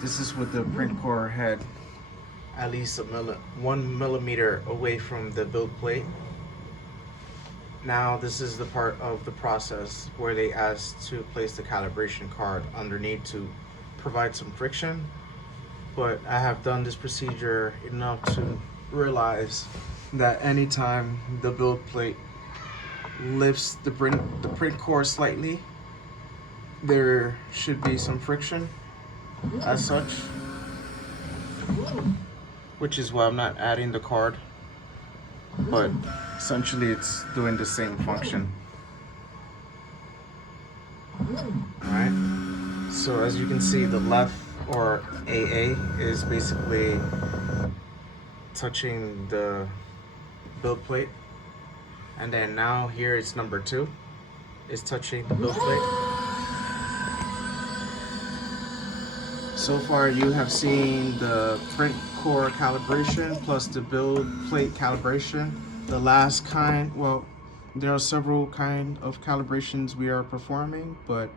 This is with the print core head at least 1 millimeter away from the build plate. Now this is the part of the process where they ask to place the calibration card underneath to provide some friction. But I have done this procedure enough to realize that anytime the build plate lifts the print core slightly, there should be some friction as such, which is why I'm not adding the card, but essentially it's doing the same function. Alright, so as you can see, the left, or AA, is basically touching the build plate, and then now here it's number 2 is touching the build plate. So far you have seen the print core calibration plus the build plate calibration. The last kind, well, there are several kind of calibrations we are performing, but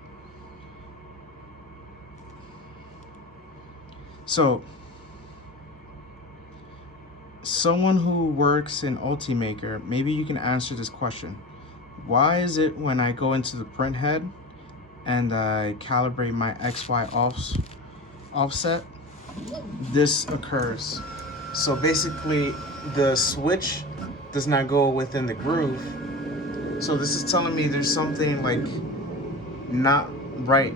so someone who works in Ultimaker, maybe you can answer this question. Why is it when I go into the print head and I calibrate my XY offset, this occurs? So basically the switch does not go within the groove. So this is telling me there's something like not right.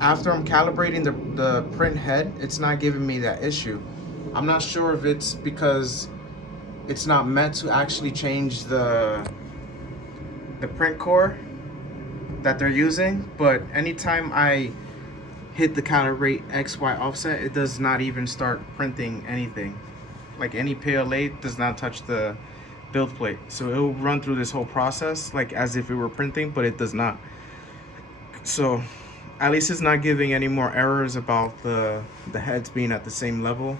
After I'm calibrating the print head, it's not giving me that issue. I'm not sure if it's because it's not meant to actually change the print core that they're using, but anytime I hit the calibrate XY offset, it does not even start printing anything. Like any PLA does not touch the build plate. So it will run through this whole process like as if it were printing, but it does not. So at least it's not giving any more errors about the heads being at the same level.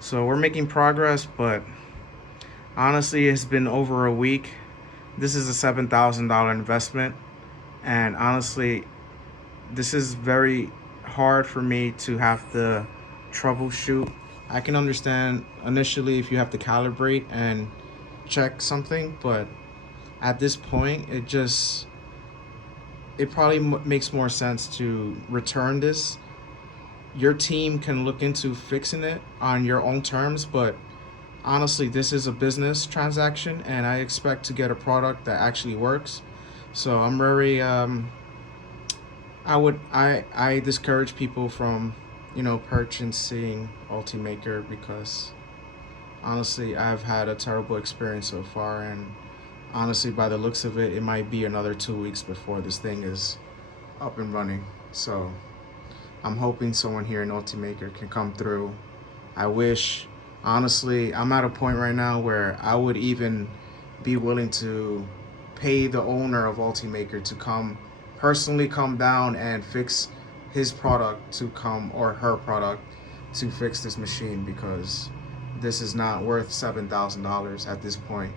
So we're making progress, but honestly, it's been over a week. This is a $7,000 investment, and honestly, this is very hard for me to have to troubleshoot. I can understand initially if you have to calibrate and check something, but at this point it probably makes more sense to return this. Your team can look into fixing it on your own terms, but honestly, this is a business transaction and I expect to get a product that actually works. So I'm very I discourage people from, purchasing Ultimaker, because honestly, I've had a terrible experience so far, and honestly, by the looks of it, it might be another 2 weeks before this thing is up and running. So I'm hoping someone here in Ultimaker can come through. I wish, honestly, I'm at a point right now where I would even be willing to pay the owner of Ultimaker to personally come down and fix his product to come, or her product to fix this machine, because this is not worth $7,000 at this point.